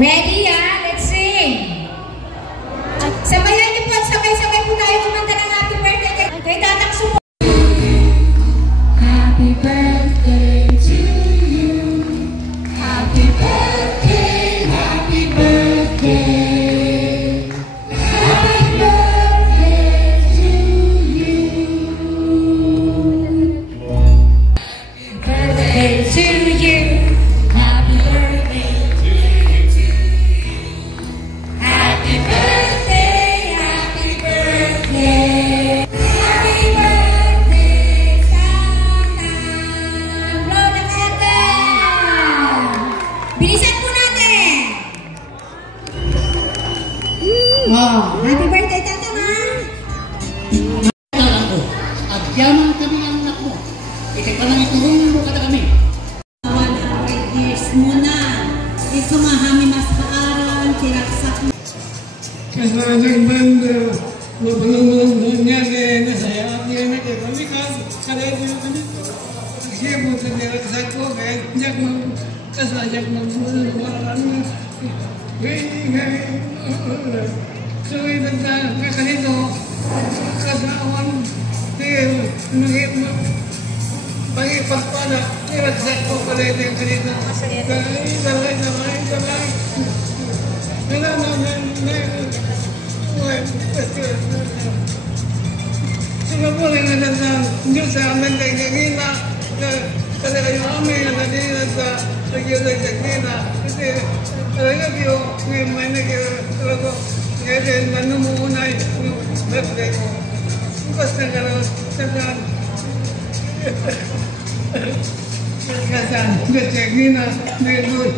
Ready, let's sing. Sabayan niyo po at sabay-sabay po tayo kumanta ng happy birthday kay Tatang Sumo. Happy birthday to you. Happy birthday, happy birthday. Happy birthday to you. Birthday to you. Happy birthday, Tatang, ha? At yaman kami ang anak mo. Ikay pa lang iturong mo kada kami. 100 years muna. Ito mahami mas kaaral, tiraksak mo. Kasajang banda, mapalungan niya na saya. Niya na kayo kami kalay niyo kami. Siya po sa tiraksak ko, kaya siya ko kasajang magmularan. So, kakanito, kasawan, nangit mo, pangipagpala, iraksak ko pala yung kanito. Dalay. Sumapulay na sa Diyos sa amin kay Gagina, kada kayo amin na nadina sa Nagyolag Gagina. Kasi talaga kayo, ngayon may nagkirago. Ngayon, manumuunay yung birthday ko. Bukas na gano'n, sasan. Gagina, nagluloy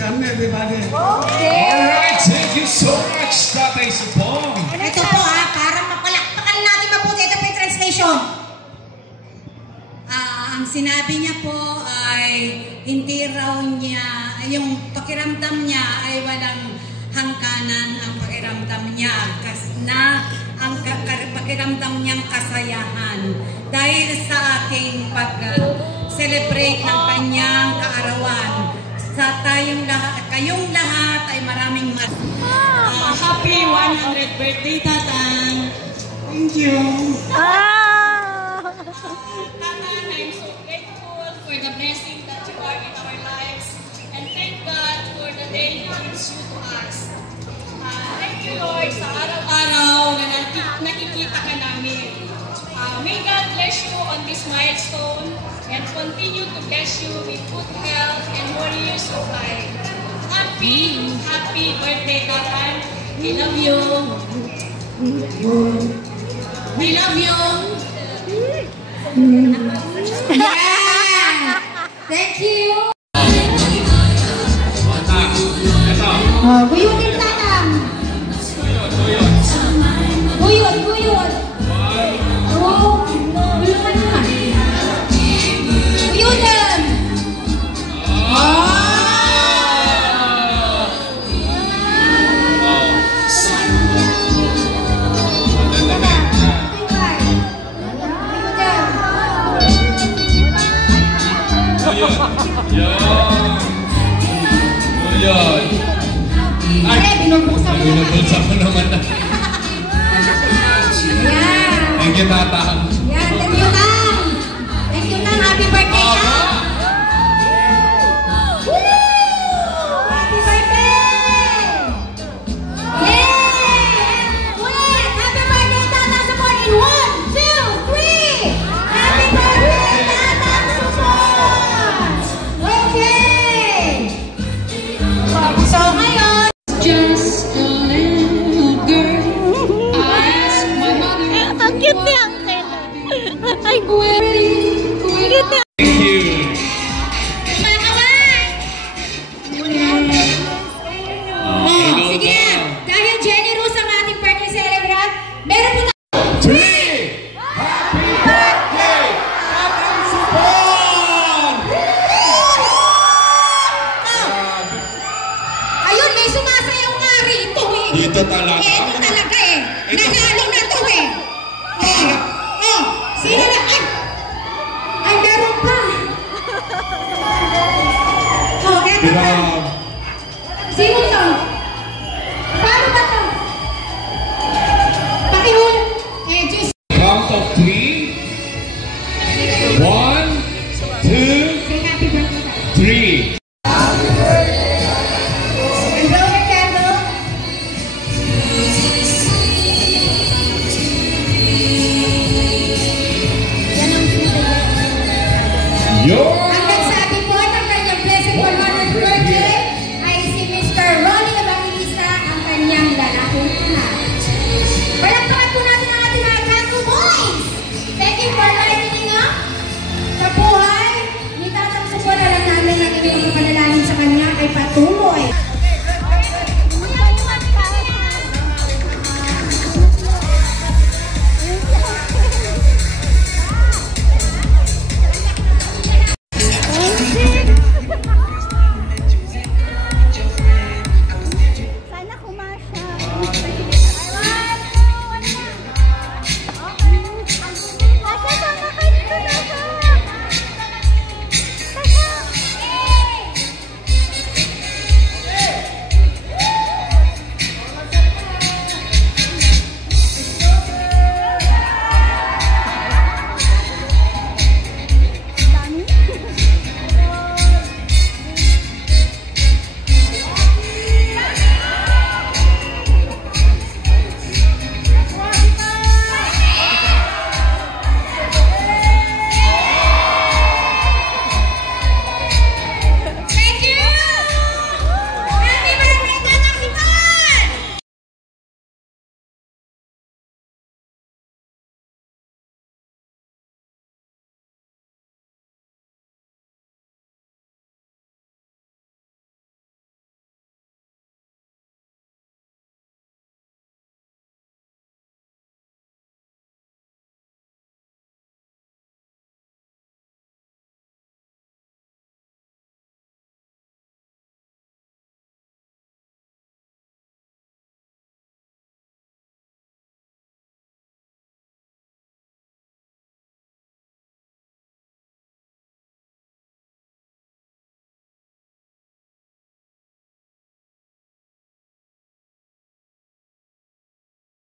kami, everybody. Alright, thank you so much, Tatay Supong. Ito po, para mapalakpakan natin mabuti. Ito po yung translation. Ang sinabi niya po ay hindi raw niya, yung pakiramdam niya ay walang hangganan ang pakiramdam niya na ang pakiramdam niyang kasayahan dahil sa ating pag-celebrate ng kanyang kaarawan. Sa kayong lahat ay maraming happy 100th birthday, Tatang! Thank you. Tatang, I'm so grateful for the blessing that you are in our lives, and thank God for the day He gives you to us. Thank you, Lord, sa araw-araw na nakikita ka namin. May God bless you on this milestone and continue to bless you with good health and more years of life. Happy birthday, Tatang. We love you. We love you. Yeah! Thank you! Buyutin, Tatang! Buyut! Buyutan naman! Buyutan! Yun. Ay, binubuksan mo naman na. Yeah. Thank you, Tatang. Yeah, thank you, Tang. Thank you, Tang. Happy birthday, Tang. Thank you. Sige na. Dahil generous ang ating birthday celebrant, meron po 3. Happy birthday, Ate Supon! ayun, may sumasayaw nga rito eh. Dito talaga. Ito talaga eh. Nanalo na to eh. Sino na? Ay, meron pa. Eto pa. Sino to? Paano ba to? Pakihul. Just. Count of 3. 1, 2, Say happy birthday. 3. And blow your candle. Your